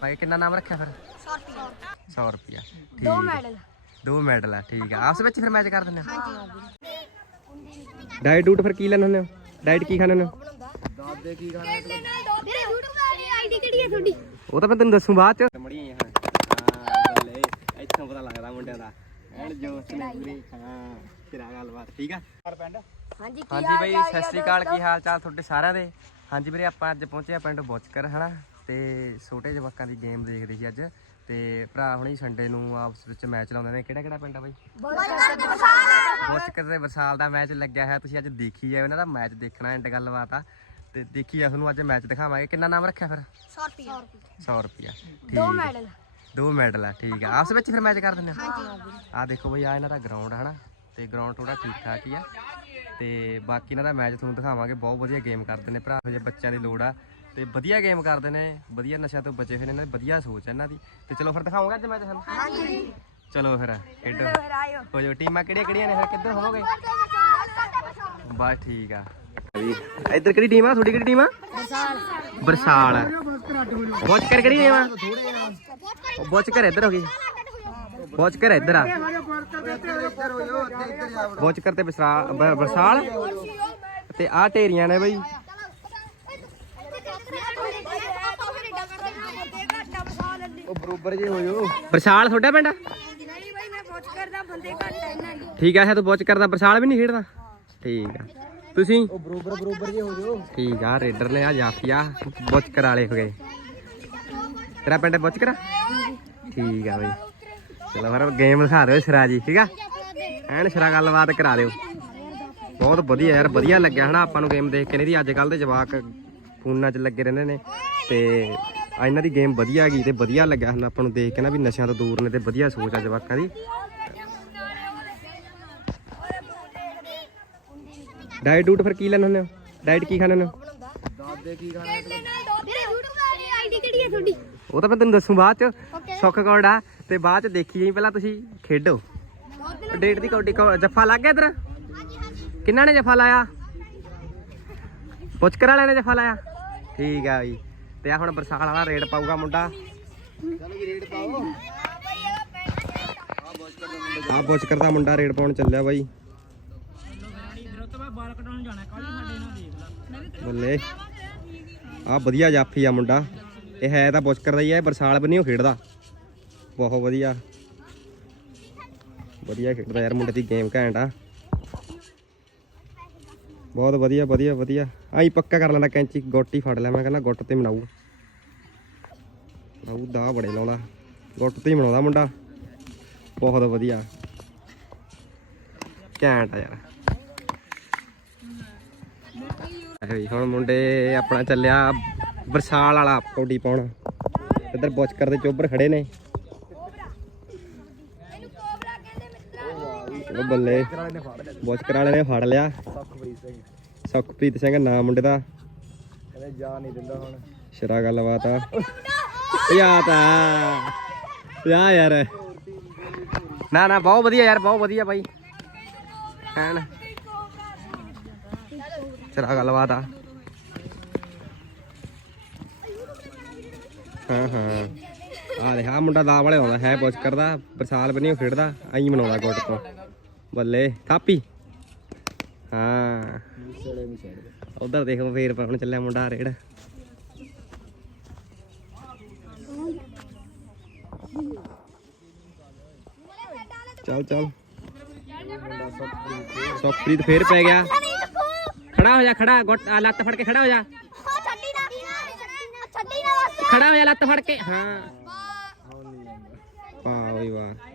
ਭਾਈ ਕਿੰਨਾ ਨਾਮ ਰੱਖਿਆ ਫਿਰ? 100 ਰੁਪਏ 100 ਰੁਪਿਆ ਠੀਕ ਦੋ। ਮੈਡਲ। ਦੋ ਮੈਡਲ ਆ ਠੀਕ ਆ। ਆਪਸ ਵਿੱਚ ਫਿਰ ਮੈਚ ਕਰ ਦਿੰਦੇ ਹਾਂ ਡਾਈਟ ਡੂਟ ਫਿਰ ਕੀ ਲੈਣ ਹੁੰਦੇ ਹੋ? ਡਾਈਟ ਕੀ ਖਾਣੇ ਹੋ? ਵੀਰੇ YouTube ਵਾਲੀ ਆਈਡੀ ਕਿਹੜੀ ਹੈ ਤੁਹਾਡੀ? ਉਹ ਤਾਂ ਮੈਂ ਤੈਨੂੰ ਦੱਸੂ ਬਾਅਦ ਚ। ਮੜੀਆਂ ਹਾਂ ਬੱਲੇ ਇੱਥੋਂ ਪਤਾ ਲੱਗਦਾ ਮੁੰਡਿਆਂ ਦਾ। ਐਨ ਜੋਸ਼ ਨੇ ਪੂਰੀ। ਹਾਂ ਤੇਰਾ ਗੱਲਬਾਤ ਠੀਕ ਆ? ਹਾਂਜੀ ਹਾਂਜੀ ਬਾਈ ਸਤਿ ਸ੍ਰੀ ਅਕਾਲ ਕੀ ਹਾਲ ਚਾਲ ਤੁਹਾਡੇ ਸਾਰਿਆਂ ਦੇ? ਹਾਂਜੀ ਵੀਰੇ ਆਪਾਂ ਅੱਜ ਪਹੁੰਚੇ ਆ ਪਿੰਡ ਬੋਚਕਰ ਹਨਾ? ਤੇ ਛੋਟੇ ਜਵਾਕਾਂ ਦੀ ਗੇਮ ਦੇਖਦੇ ਸੀ ਅੱਜ। ਤੇ ਭਰਾ ਹੁਣੀ ਸੰਡੇ ਨੂੰ ਆਪਸ ਵਿੱਚ ਮੈਚ ਲਾਉਂਦੇ ਨੇ। ਕਿਹੜਾ ਕਿਹੜਾ ਪਿੰਡ ਆ ਬਾਈ? ਬੋਚਕਰ ਦੇ ਵਰਸਾਲ ਦਾ ਮੈਚ ਲੱਗਿਆ ਹੈ ਤੁਸੀਂ ਅੱਜ ਦੇਖੀ ਜਾਓ ਇਹਨਾਂ ਦਾ ਮੈਚ ਦੇਖਣਾ ਐਂਡ ਗੱਲਬਾਤ ਆ। ਤੇ ਦੇਖੀ ਆ ਤੁਹਾਨੂੰ ਅੱਜ ਮੈਚ ਦਿਖਾਵਾਂਗੇ। ਕਿੰਨਾ ਨਾਮ ਰੱਖਿਆ ਫਿਰ? 100 ਰੁਪਏ 100 ਰੁਪਿਆ ਦੋ ਮੈਡਲ ਦੋ ਮੈਡਲ ਆ ਠੀਕ ਆ। ਆਪਸ ਵਿੱਚ ਫਿਰ ਮੈਚ ਕਰ ਦਿੰਦੇ ਆ? ਆ ਦੇਖੋ ਬਈ ਆ ਇਹਨਾਂ ਦਾ ਗਰਾਊਂਡ ਹਨਾ? ਤੇ ਗਰਾਊਂਡ ਥੋੜਾ ਠੀਕ ਠਾਕ ਹੀ ਆ। ਤੇ ਬਾਕੀ ਇਹਨਾਂ ਦਾ ਮੈਚ ਤੁਹਾਨੂੰ ਦਿਖਾਵਾਂਗੇ। ਬਹੁਤ ਵਧੀਆ ਗੇਮ ਕਰਦੇ ਨੇ ਭਰਾ। ਜੇ ਬੱਚਿਆਂ ਦੀ ਲੋੜ ਆ। ਤੇ ਵਧੀਆ ਗੇਮ ਕਰਦੇ ਨੇ ਵਧੀਆ ਨਸ਼ਾ ਤੋਂ ਬਚੇ ਹੋਏ ਨੇ ਇਹਨਾਂ ਦੀ ਵਧੀਆ ਸੋਚ ਹੈ ਇਹਨਾਂ ਦੀ। ਤੇ ਚਲੋ ਫਿਰ ਦਿਖਾਵਾਂਗੇ ਅੱਜ ਮੈਚ ਸਾਨੂੰ ਹਾਂਜੀ। ਚਲੋ ਫਿਰ ਖੇਡੋ। ਹੋ ਜੋ ਟੀਮਾਂ ਕਿਹੜੀਆਂ ਕਿਹੜੀਆਂ ਨੇ ਫਿਰ ਕਿੱਧਰ ਹੋਵੋਗੇ? ਬਸ ਠੀਕ ਆ। ਇੱਧਰ ਕਿਹੜੀ ਟੀਮ ਆ? ਤੁਹਾਡੀ ਕਿਹੜੀ ਟੀਮ ਆ? ਬਰਸਾਲ। ਬੋਚ ਕਰ ਕਿਹੜੀ ਟੀਮ ਆ? ਬੋਚ ਕਰ ਇੱਧਰ ਹੋ ਗਈ। ਬੋਚ ਕਰ ਇੱਧਰ ਆ। ਬੋਚ ਕਰ ਤੇ ਬਰਸਾਲ। ਤੇ ਆ ਢੇਰੀਆਂ ਨੇ ਬਈ। ਬਰੋਬਰ ਜੇ ਹੋ ਜੋ ਬਰਸਾਲ ਤੁਹਾਡਾ ਪਿੰਡ ਬਾਈ ਮੈਂ ਪੁੱਛ ਕਰਦਾ ਬੰਦੇ ਘੱਟ ਆ ਇਹਨਾਂ ਦੀ। ਠੀਕ ਆ ਹੈ ਤੂੰ ਬੋਚ ਕਰਦਾ ਬਰਸਾਲ ਵੀ ਨਹੀਂ ਖੇਡਦਾ? ਠੀਕ ਆ। ਤੁਸੀਂ? ਉਹ ਬਰੋਬਰ ਬਰੋਬਰ ਜੇ ਹੋ ਜੋ ਠੀਕ ਆ ਰੇਡਰ ਨੇ ਆ ਜਾਫੀਆ ਬੁਚਕਰ ਵਾਲੇ ਹੋ ਗਏ। ਤੇਰਾ ਪਿੰਡ ਬੁਚਕਰ ਠੀਕ ਆ ਬਈ। ਚਲੋ ਫਿਰ ਗੇਮ ਦਿਖਾ ਦਿਓ ਸਿਰਾ ਜੀ ਠੀਕ ਆ? ਐਨ ਸਿਰਾ ਗੱਲਬਾਤ ਕਰਾ ਦਿਓ। ਬਹੁਤ ਵਧੀਆ ਯਾਰ ਵਧੀਆ ਲੱਗਿਆ ਹਨਾ ਆਪਾਂ ਨੂੰ ਗੇਮ ਦੇਖ ਕੇ ਨਹੀਂ ਦੀ। ਅੱਜ ਕੱਲ ਦੇ ਜਵਾਕ ਫੋਨਾਂ 'ਚ ਲੱਗੇ ਰਹਿੰਦੇ ਨੇ ਤੇ ਆ ਇਹਨਾਂ ਦੀ ਗੇਮ ਵਧੀਆ ਹੈਗੀ ਤੇ ਵਧੀਆ ਲੱਗਿਆ ਹੁਣ ਆਪਾਂ ਨੂੰ ਦੇਖ ਕੇ ਨਾ ਵੀ ਨਸ਼ਿਆਂ ਤੋਂ ਦੂਰ ਨੇ ਤੇ ਵਧੀਆ ਸੋਚ ਆ ਜਵਾਕਾਂ ਦੀ। ਡਾਈਟ ਡੂਟ ਫਿਰ ਕੀ ਲੈਣ ਹੁੰਦੇ ਹੋ? ਡਾਈਟ ਕੀ ਖਾਣੇ ਹੋ ਦਾਦੇ ਕੀ ਖਾਣਾ ਵੀਰੇ YouTube ਵਾਲੀ ਆਈਡੀ ਕਿਹੜੀ ਹੈ? ਤੁਹਾਡੀ ਉਹ ਤਾਂ ਮੈਂ ਤੈਨੂੰ ਦੱਸੂ ਬਾਅਦ ਚ। ਸੁੱਖ ਕੌੜ ਆ। ਤੇ ਬਾਅਦ ਚ ਦੇਖੀ ਜਾਈ ਪਹਿਲਾਂ ਤੁਸੀਂ ਖੇਡੋ। ਡੇਟ ਦੀ ਕੌਡੀ ਜੱਫਾ ਲੱਗ ਗਿਆ ਇਧਰ? ਕਿੰਨਾ ਨੇ ਜੱਫਾ ਲਾਇਆ? ਪੁੱਛਕਰ ਵਾਲਿਆਂ ਨੇ ਜੱਫਾ ਲਾਇਆ? ਠੀਕ ਆ ਬਈ ਤੇ ਆ ਹੁਣ ਬਰਸਾਲ ਵਾਲਾ ਰੇਡ ਪਾਊਗਾ ਮੁੰਡਾ। ਚਲੋ ਜੀ ਰੇਡ ਪਾਓ ਆ ਪੁੱਛਕਰ ਦਾ ਮੁੰਡਾ ਰੇਡ ਪਾਉਣ ਚੱਲਿਆ ਬਾਈ। ਬੱਲੇ, ਆ ਵਧੀਆ ਜਾਫੀ ਆ ਮੁੰਡਾ। ਇਹ ਹੈ ਤਾਂ ਪੁੱਛਕਰ ਦਾ ਹੀ ਹੈ ਬਰਸਾਲ ਵੀ ਨਹੀਂ ਉਹ ਖੇਡਦਾ। ਬਹੁਤ ਵਧੀਆ। ਵਧੀਆ ਖੇਡਦਾ ਯਾਰ ਮੁੰਡੇ ਦੀ ਗੇਮ ਘੈਂਟ ਆ। ਬਹੁਤ ਵਧੀਆ ਵਧੀਆ ਵਧੀਆ। ਆਈ ਪੱਕਾ ਕਰ ਲੈਂਦਾ ਕੈਂਚੀ ਗੋਟੀ ਫੜ ਲਿਆ ਮੈਂ ਕਹਿੰਦਾ ਗੁੱਟ ਤੇ ਮਨਾਊ। ਮਨਾਊ ਦਾ ਬੜੇ ਲਾਉਂਦਾ ਗੁੱਟ ਤੇ ਮਨਾਉਂਦਾ ਮੁੰਡਾ। ਬਹੁਤ ਵਧੀਆ। ਘੈਂਟ ਆ ਯਾਰ। ਵੀ ਹੁਣ ਮੁੰਡੇ ਆਪਣਾ ਚੱਲਿਆ ਬਰਸਾਲ ਵਾਲਾ ਕੌਡੀ ਪਾਉਣ। ਇੱਧਰ ਬੁੱਚ ਕਰਦੇ ਚੋਬਰ ਖੜੇ ਨੇ। ਉਹ ਬੱਲੇ ਬੁੱਚ ਵਾਲੇ ਨੇ ਫੜ ਲਿਆ। ਸੁਖਪ੍ਰੀਤ ਸਿੰਘ। ਸੁਖਪ੍ਰੀਤ ਸਿੰਘ ਨਾਮ ਮੁੰਡੇ ਦਾ। ਕਹਿੰਦੇ ਜਾ ਨਹੀਂ ਦਿੰਦਾ ਹੁਣ। ਸ਼ਰਾ ਗੱਲਬਾਤ ਆ। ਯਾ ਤਾ। ਯਾ ਯਾਰ। ਨਾ ਨਾ ਬਹੁਤ ਵਧੀਆ ਯਾਰ ਬਹੁਤ ਵਧੀਆ ਬਾਈ। ਐਨ ਸ਼ਰਾ ਗੱਲਬਾਤ ਆ। ਹਾਂ ਹਾਂ। ਆ ਦੇਖ ਆ ਮੁੰਡਾ ਦਾ ਵਾਲੇ ਆਉਂਦਾ ਹੈ ਪੁੱਛ ਕਰਦਾ ਬਰਸਾਲ ਬਣੀ ਉਹ ਖੇਡਦਾ ਆਈ ਮਨਾਉਂਦਾ ਗੁੱਟ ਤੋਂ। ਬੱਲੇ ਥਾਪੀ। ਹਾਂ। ਉਧਰ ਦੇਖੋ ਫੇਰ ਪਾਉਣ ਚੱਲਿਆ ਮੁੰਡਾ ਰੇੜ। ਚੱਲ ਚੱਲ। ਸੁਖਪ੍ਰੀਤ ਫੇਰ ਪੈ ਗਿਆ। ਖੜਾ ਹੋ ਜਾ, ਖੜਾ। ਗੁੱਟ, ਆ ਲੱਤ ਫੜ ਕੇ ਖੜਾ ਹੋ ਜਾ। ਖੜਾ ਹੋ ਜਾ ਲੱਤ ਫੜ ਕੇ। ਹਾਂ। ਵਾਹ। ਵਾਹ।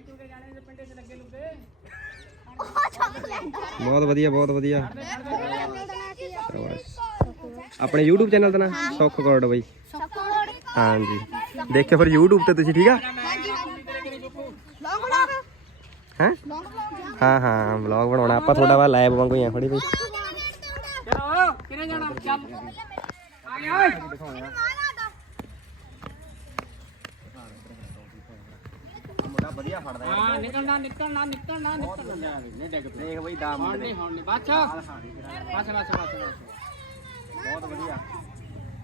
ਬਹੁਤ ਵਧੀਆ ਬਹੁਤ ਵਧੀਆ। ਆਪਣੇ YouTube ਚੈਨਲ ਦਾ ਨਾਮ ਸੁੱਖ ਗੋਡ ਬਈ ਹਾਂਜੀ। ਦੇਖਿਓ ਫਿਰ YouTube ਤੇ ਤੁਸੀਂ, ਠੀਕ ਆ? ਲੌਂਗ ਹਾਂ ਹਾਂ ਵਲੌਗ ਬਣਾਉਣਾ। ਆਪਾਂ ਤੁਹਾਡਾ ਵਾ ਲਾਈਵ ਵਾਂਗੂ ਹੀ ਆ ਫੜੀ ਬਈ। ਮੁੰਡਾ ਵਧੀਆ ਫੜਦਾ ਹਾਂ ਨਿਕਲਣਾ ਨਿਕਲਣਾ ਨਿਕਲਣਾ ਨਿਕਲਣਾ। ਦੇਖ ਬਈ ਦਾ ਹੁਣ ਨਹੀਂ ਹੁਣ ਨਹੀਂ ਬਸ ਬਸ ਬਸ ਬਸ ਬਸ। ਬਹੁਤ ਵਧੀਆ।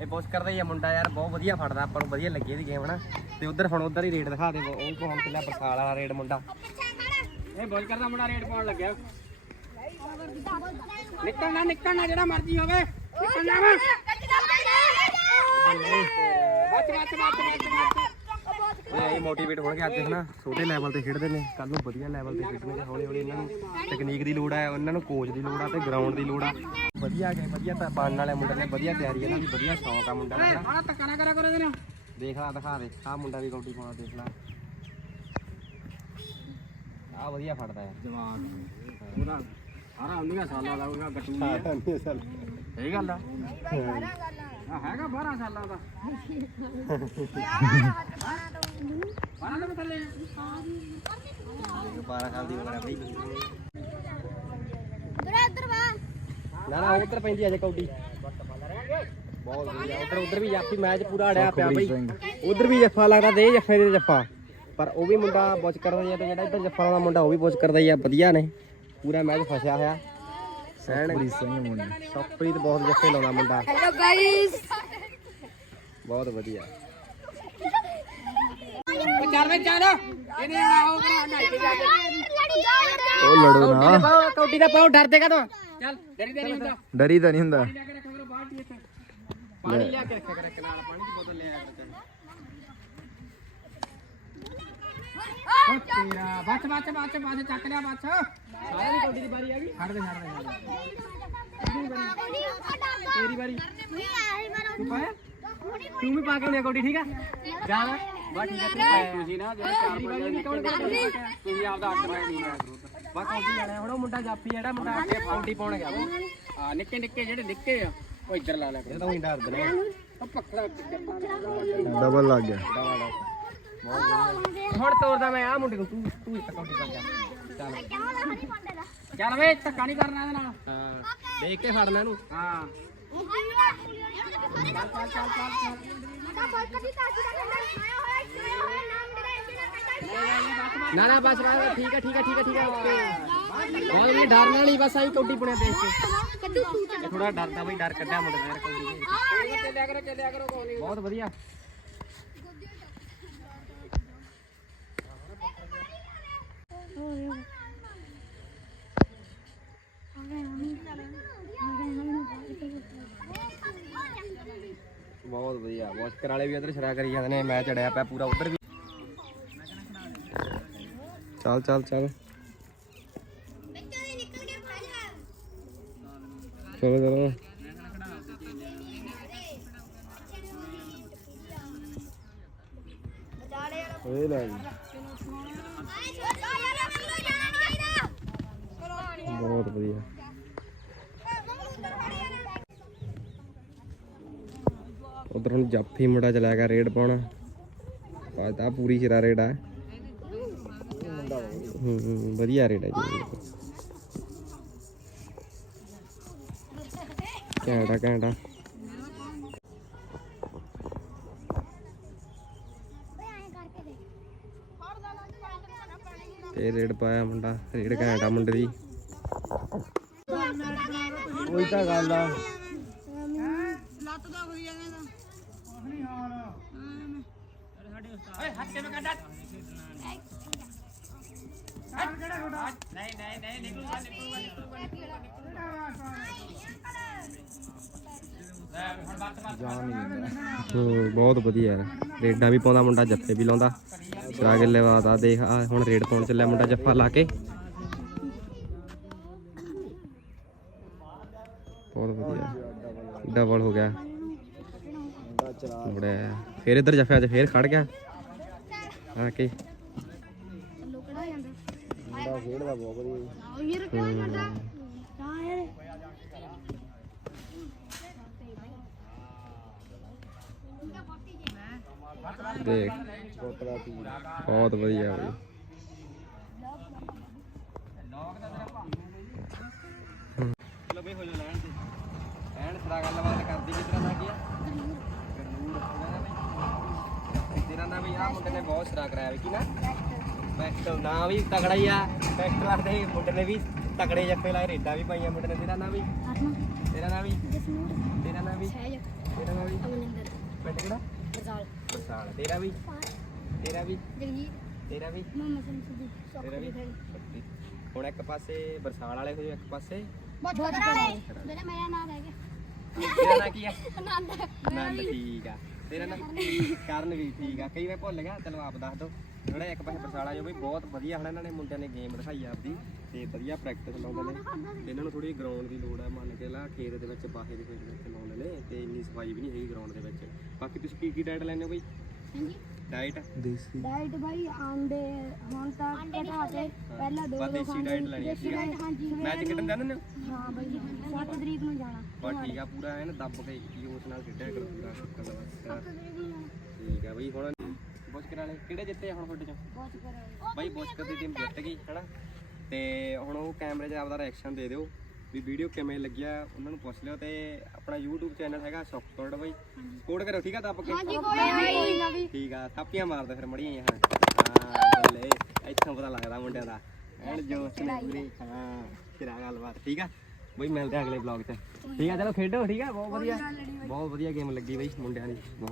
ਇਹ ਪੁਸ਼ ਕਰਦਾ ਹੀ ਆ ਮੁੰਡਾ ਯਾਰ ਬਹੁਤ ਵਧੀਆ ਫੜਦਾ। ਆਪਾਂ ਨੂੰ ਵਧੀਆ ਲੱਗੀ ਇਹਦੀ ਗੇਮ ਨਾ ਤੇ ਉਧਰ ਹੁਣ ਉਧਰ ਹੀ ਰੇਟ ਦਿਖਾ ਦੇ। ਉਹ ਕੋਣ ਚੱਲਿਆ? ਬਰਸਾਲ ਵਾਲਾ ਰੇਟ ਮੁੰਡਾ। ਇਹ ਬੋਲ ਕਰਦਾ ਮੁੰਡਾ ਰੇਡ ਪਾਉਣ ਲੱਗਿਆ। ਨਿਕਲਣਾ ਨਿਕਲਣਾ ਜਿਹੜਾ ਮਰਜ਼ੀ ਹੋਵੇ। ਨਿਕਲਣਾ। ਵਾ ਬੱਚ ਬੱਚ ਬੱਚ ਬੱਚ ਬੱਚ ਇਹ ਮੋਟੀਵੇਟ ਹੋਣਗੇ ਅੱਜ ਹਨਾ? ਛੋਟੇ ਲੈਵਲ ਤੇ ਖੇਡਦੇ ਨੇ ਕੱਲ ਨੂੰ ਵਧੀਆ ਲੈਵਲ ਤੇ ਖੇਡਣਗੇ ਹੌਲੀ ਹੌਲੀ ਇਹਨਾਂ ਨੂੰ। ਟੈਕਨੀਕ ਦੀ ਲੋੜ ਹੈ ਉਹਨਾਂ ਨੂੰ ਕੋਚ ਦੀ ਲੋੜ ਆ ਤੇ ਗਰਾਊਂਡ ਦੀ ਲੋੜ ਆ। ਵਧੀਆ ਗਏ ਵਧੀਆ ਤਾਂ ਬਣਨ ਵਾਲੇ ਮੁੰਡੇ ਨੇ ਵਧੀਆ ਤਿਆਰੀ ਇਹਨਾਂ ਦੀ ਵਧੀਆ ਸ਼ੌਂਕ ਆ ਮੁੰਡਾ ਦਾ ਦੇਖ ਲਾ ਦਿਖਾ ਦੇ ਆਹ ਮੁੰਡਾ ਵੀ ਕੌਡੀ ਪਾਉਣਾ ਦੇਖ ਲਾ। ਆ ਵਧੀਆ ਫੜਦਾ ਯਾਰ ਜਵਾਨ। ਉਹਦਾ ਸਾਰਾ 19 ਸਾਲਾਂ ਦਾ ਉਹਦਾ ਗੱਟੂ ਹੀ ਹੈ ਸਹੀ ਗੱਲ ਆ। ਆ ਹੈਗਾ 12 ਸਾਲਾਂ ਦਾ। 12 ਦੇ ਥੱਲੇ 12 ਸਾਲ ਦੀ ਉਮਰ ਹੈ ਬਈ ਦਰਾ ਇੱਧਰ ਵਾ ਨਾ ਨਾ ਉਧਰ ਪੈਂਦੀ ਅਜੇ ਕੌਡੀ। ਬਹੁਤ ਵਧੀਆ ਉਧਰ ਉਧਰ ਵੀ ਜਾਫੀ ਮੈਚ ਪੂਰਾ ਅੜਿਆ ਪਿਆ ਬਈ। ਉਧਰ ਵੀ ਜੱਫਾ ਲੱਗਦਾ ਦੇ ਜੱਫੇ ਦੇ ਜੱਫਾ। ਪਰ ਉਹ ਵੀ ਮੁੰਡਾ ਬੁੱਚ ਕਰਦਾ ਹੀ ਆ ਤੇ ਜਿਹੜਾ ਇੱਧਰ ਜੱਫਾ ਵਾਲਾ ਮੁੰਡਾ ਉਹ ਵੀ ਬੁੱਚ ਕਰਦਾ ਹੀ ਆ ਵਧੀਆ ਨੇ। ਪੂਰਾ ਮੈਚ ਫਸਿਆ ਹੋਇਆ। ਸੈਣ ਸੌਪਰੀ ਤੇ ਬਹੁਤ ਜੱਫੇ ਲਾਉਂਦਾ ਮੁੰਡਾ। ਹੈਲੋ ਗਾਇਸ ਬਹੁਤ ਵਧੀਆ। ਉਹ ਚੱਲ ਵੇ ਚੱਲ। ਇਹਨੇ ਉਹ ਭਰਾ ਨਾਈ ਤੇ ਜਾ ਕੇ। ਉਹ ਲੜੋ ਨਾ। ਕੌਡੀ ਦਾ ਪਾਓ ਡਰਦੇ ਕਾ ਤੂੰ ਚੱਲ ਡਰੀ ਡਰੀ ਹੁੰਦਾ। ਡਰੀ ਤਾਂ ਨਹੀਂ ਹੁੰਦਾ। ਪਾਣੀ ਲਿਆ ਕੇ ਰੱਖਿਆ ਕਰ ਇੱਕ ਨਾਲ ਪਾਣੀ ਦੀ ਬੋਤਲ ਲਿਆ ਕਰ ਤੇਰਾ ਬੱਚ ਬੱਚ ਬੱਚ ਬੱਚ ਚੱਕ ਲਿਆ ਬੱਚ ਸਾਰਿਆਂ ਦੀ ਕੌਡੀ ਦੀ ਵਾਰੀ ਆ ਗਈ। ਛੱਡ ਦੇ ਛੱਡ ਦੇ ਦੇ। ਤੇਰੀ ਵਾਰੀ। ਤੂੰ ਪਾਇਆ? ਤੂੰ ਵੀ ਪਾ ਕੇ ਲਿਆ ਕੌਡੀ ਠੀਕ ਆ? ਜਾ ਬਾ ਠੀਕ ਆ ਤੂੰ ਪਾਇਆ ਤੁਸੀਂ ਨਾ ਜਿਹੜੇ ਚਾਰ ਬੰਦੇ ਨੇ ਕੌਣ ਤੁਸੀਂ ਆਪਦਾ ਅੱਡ ਮੈਂ ਨਹੀਂ ਮੈਂ ਬਾ ਕੌਡੀ ਜਾਣਾ ਹੁਣ ਉਹ ਮੁੰਡਾ ਜਾਫੀ ਜਿਹੜਾ ਮੁੰਡਾ ਅੱਗੇ ਕੌਡੀ ਪਾਉਣ ਗਿਆ ਵਾ। ਆ ਨਿੱਕੇ ਨਿੱਕੇ ਜਿਹੜੇ ਨਿੱਕੇ ਆ ਉਹ ਇੱਧਰ ਲਾ ਲਿਆ ਇਹ ਤਾਂ ਉਹੀ ਡਰਦੇ ਨੇ। ਉਹ ਪੱਖੜਾ ਡਬਲ ਲੱਗ ਗਿਆ। ਹੁਣ ਤੋਰਦਾ ਮੈਂ ਆ ਮੁੰਡੇ ਨੂੰ। ਤੂੰ ਤੂੰ ਇੱਕ ਕੌਡੀ ਕਰ ਜਾ। ਚੱਲ। ਚੱਲ ਵੇ ਧੱਕਾ ਨਹੀਂ ਕਰਨਾ ਇਹਦੇ ਨਾਲ। ਹਾਂ। ਦੇਖ ਕੇ ਫੜਨਾ ਇਹਨੂੰ। ਹਾਂ। ਨਾ ਨਾ ਬਸ ਬਸ ਠੀਕ ਹੈ ਠੀਕ ਹੈ ਠੀਕ ਹੈ ਠੀਕ ਹੈ। ਬਹੁਤ ਵੀ ਡਰਨਾ ਨਹੀਂ ਬਸ ਆਈ ਕੌਡੀ ਪੁਣਿਆ ਦੇਖ ਕੇ। ਥੋੜਾ ਡਰਦਾ ਬਈ ਡਰ ਕੱਢਿਆ ਮੁੰਡੇ ਯਾਰ ਕੌਡੀ। ਚੱਲਿਆ ਕਰੋ ਚੱਲਿਆ ਕਰੋ ਕੋਈ ਬਹੁਤ ਵਧੀਆ। ਬਹੁਤ ਵਧੀਆ ਵਾਸ਼ਕਰ ਵਾਲੇ ਵੀ ਉਧਰ ਸ਼ਰਾ ਕਰੀ ਜਾਂਦੇ ਨੇ ਮੈਚ ਅੜਿਆ ਪਿਆ ਪੂਰਾ ਉਧਰ ਵੀ। ਚੱਲ ਚੱਲ ਚੱਲ। ਚਲੋ ਚਲੋ। ਇਹ ਲੈ ਜੀ। ਬਹੁਤ ਵਧੀਆ। ਉਧਰ ਹੁਣ ਜਾਫੀ ਮੁੰਡਾ ਚਲਾ ਗਿਆ ਰੇਡ ਪਾਉਣ। ਅੱਜ ਪੂਰੀ ਸਿਰਾ ਰੇਡ ਆ। ਹੂੰ ਵਧੀਆ ਰੇਡ ਹੈ ਜੀ। ਘੈਂਟਾ ਘੈਂਟਾ। ਤੇ ਰੇਡ ਪਾਇਆ ਮੁੰਡਾ, ਰੇਡ ਘੈਂਟਾ ਮੁੰਡੇ ਦੀ। ਉਹੀ ਤਾਂ ਗੱਲ ਆ ਓਏ ਹੱਥ ਕਿਵੇਂ ਕੱਢਾ ਨਹੀਂ ਨਹੀਂ ਨਹੀਂ ਨਿਕਲੂਗਾ ਨਿਕਲੂਗਾ ਨਿਕਲੂਗਾ ਲੈ ਹੁਣ ਬੱਤ ਬੱਤ ਜਾਨ ਨਹੀਂ ਦਿੰਦਾ ਹੂੰ ਬਹੁਤ ਵਧੀਆ ਯਾਰ। ਰੇਡਾਂ ਵੀ ਪਾਉਂਦਾ ਮੁੰਡਾ ਜੱਫੇ ਵੀ ਲਾਉਂਦਾ। ਸਿਰਾ ਕੇ ਲਵਾਤਾ ਦੇਖ ਆ ਹੁਣ ਰੇਡ ਪਾਉਣ ਚੱਲਿਆ ਮੁੰਡਾ ਜੱਫਾ ਲਾ ਕੇ। ਬਹੁਤ ਵਧੀਆ। ਡਬਲ ਹੋ ਗਿਆ। ਮੁੰਡਾ ਚਲਾ ਮੁੜਿਆ ਫਿਰ ਇੱਧਰ ਜੱਫਿਆ ਚ ਫੇਰ ਖੜ ਗਿਆ। ਆ ਕੇ? ਮੁੰਡਾ ਖੇਡਦਾ ਬਹੁਤ ਵਧੀਆ। ਦੇਖ। ਟੁੱਟ ਦਾ ਪੀ ਬਹੁਤ ਵਧੀਆ ਬਈ। ਚਲੋ ਬਈ ਹੋ ਜਾ ਲੈਣ ਤੇ ਐਨ ਸਰਾ ਗੱਲਬਾਤ ਕਰਦੀ ਕਿਸ ਤਰ੍ਹਾਂ ਦਾ ਕੀ ਆ ਗਰਨੂਰ ਤੇਰਾ ਨਾਮ ਵੀ ਆ ਮੁੰਡੇ ਨੇ ਬਹੁਤ ਸਰਾ ਕਰਾਇਆ ਵੀ ਕੀ ਨਾ? ਬੈਸਟ ਨਾ ਵੀ ਤਗੜਾ ਹੀ ਆ। ਬੈਸਟ ਲੱਗਦੇ ਮੁੰਡੇ ਨੇ ਵੀ ਤਗੜੇ ਜੱਫੇ ਲਾਏ ਰੇਡਾਂ ਵੀ ਪਾਈਆਂ ਮੁੰਡੇ ਨੇ ਤੇਰਾ ਨਾਮ ਵੀ। ਤੇਰਾ ਨਾਮ ਵੀ। ਤੇਰਾ ਨਾਮ ਵੀ। ਤੇਰਾ ਨਾਂ ਵੀ। ਅਮਨਿੰਦਰ ਪਿੰਡ ਕਿਹੜਾ? ਬਜ਼ਾਲ ਬਰਸਾਲ। ਤੇਰਾ ਵੀ। ਤੇਰਾ ਵੀ। ਜਗਜੀਤ। ਤੇਰਾ ਵੀ। ਸੰਸਦੀ ਤੇਰਾ ਵੀ। ਹੁਣ ਇੱਕ ਪਾਸੇ ਬਰਸਾਲ ਵਾਲੇ ਹੋ ਜਾਓ ਇੱਕ ਪਾਸੇ ਬਹੁਤ ਕਰਾਲੇ ਜਿਹੜਾ ਮੇਰਾ ਨਾਮ ਹੈ ਤੇਰਾ ਨਾਂ ਕੀ ਆ? ਆਨੰਦ। ਨੰਦ ਠੀਕ ਆ। ਤੇਰਾ ਨਾਂ ਕਰਨ ਵੀ ਠੀਕ ਆ। ਕਈ ਵਾਰ ਭੁੱਲ ਗਿਆ, ਚਲੋ ਆਪ ਦੱਸ ਦੋ। ਜਿਹੜਾ ਇੱਕ ਪਾਸੇ ਬਰਸਾਲਾ ਜੋ ਵੀ ਬਹੁਤ ਵਧੀਆ ਹਨਾ, ਇਹਨਾਂ ਨੇ ਮੁੰਡਿਆਂ ਨੇ ਗੇਮ ਦਿਖਾਈ ਆ ਆਪਦੀ, ਤੇ ਵਧੀਆ ਪ੍ਰੈਕਟਿਸ ਲਾਉਂਦੇ ਨੇ। ਤੇ ਇਹਨਾਂ ਨੂੰ ਥੋੜੀ ਗਰਾਊਂਡ ਦੀ ਲੋੜ ਆ, ਮੰਨ ਕੇ ਲਾ ਖੇਤ ਦੇ ਵਿੱਚ ਬਾਹੇ ਦੇ ਖੇਤ ਵਿੱਚ ਲਾਉਂਦੇ ਨੇ, ਤੇ ਇੰਨੀ ਸਫ਼ਾਈ ਵੀ ਨਹੀਂ ਹੈਗੀ ਗਰਾਊਂਡ ਦੇ ਵਿੱਚ। ਬਾਕੀ ਤੁਸੀਂ ਕੀ ਕੀ ਡਾਈਟ ਲੈਂਦੇ ਹੋ ਬਈ? ਹਾਂਜੀ। ਡਾਈਟ ਦੇਸੀ। ਡਾਈਟ ਭਾਈ ਆਂਡੇ ਹੁਣ ਤੱਕ ਘਟਾ ਕੇ ਪਹਿਲਾਂ ਦੋ ਬਸ ਦੇਸੀ ਡਾਈਟ ਲੈਣੀ ਆ ਠੀਕ ਆ ਹਾਂਜੀ ਮੈਚ ਕਿੱਦਣ ਜਾਂਦੇ ਨੇ? ਹਾਂ ਭਾਈ 7 ਤਰੀਕ ਨੂੰ ਜਾਣਾ। ਬਸ ਠੀਕ ਆ ਪੂਰਾ ਐਨ ਦੱਬ ਕੇ ਯੂਸ ਨਾਲ ਖੇਡਿਆ ਕਰੋ ਪੂਰਾ ਨੂੰ ਜਾਣਾ। ਠੀਕ ਆ ਬਈ ਹੁਣ ਬੁਸ਼ਕਰ ਵਾਲੇ ਕਿਹੜੇ ਜਿੱਤੇ ਆ ਹੁਣ ਤੁਹਾਡੇ ਚੋਂ? ਬਹੁਤ ਕਰਾਲੇ ਬਾਈ ਬੁਸ਼ਕਰ ਦੀ ਟੀਮ ਜਿੱਤ ਗਈ ਹਨਾ? ਤੇ ਹੁਣ ਉਹ ਕੈਮਰੇ 'ਚ ਆਪਦਾ ਰਿਐਕਸ਼ਨ ਦੇ ਦਿਓ। ਵੀ ਵੀਡੀਓ ਕਿਵੇਂ ਲੱਗਿਆ ਉਹਨਾਂ ਨੂੰ ਪੁੱਛ ਲਿਓ ਤੇ ਆਪਣਾ YouTube ਚੈਨਲ ਹੈਗਾ ਸੌਫਟਵਰਡ ਬਾਈ। ਸਪੋਰਟ ਕਰੋ ਠੀਕ ਆ ਦੱਬ ਕੇ ਹਾਂਜੀ ਕੋਈ ਨਾ ਵੀ। ਠੀਕ ਆ ਥਾਪੀਆਂ ਮਾਰਦੇ ਫਿਰ ਮੜੀਆਂ ਹਾਂ ਹਾਂ। ਬੱਲੇ ਇੱਥੋਂ ਪਤਾ ਲੱਗਦਾ ਮੁੰਡਿਆਂ ਦਾ। ਐਨ ਜੋਸ਼ ਨੇ ਪੂਰੀ ਹਾਂ ਸਿਰਾ ਗੱਲਬਾਤ ਠੀਕ ਆ? ਬਈ ਮਿਲਦੇ ਆ ਅਗਲੇ ਵਲੌਗ 'ਚ। ਠੀਕ ਆ ਚਲੋ ਖੇਡੋ ਠੀਕ ਆ ਬਹੁਤ ਵਧੀਆ ਬਹੁਤ ਵਧੀਆ ਗੇਮ ਲੱਗੀ ਬਈ ਮੁੰਡਿਆਂ ਦੀ ਬਹੁਤ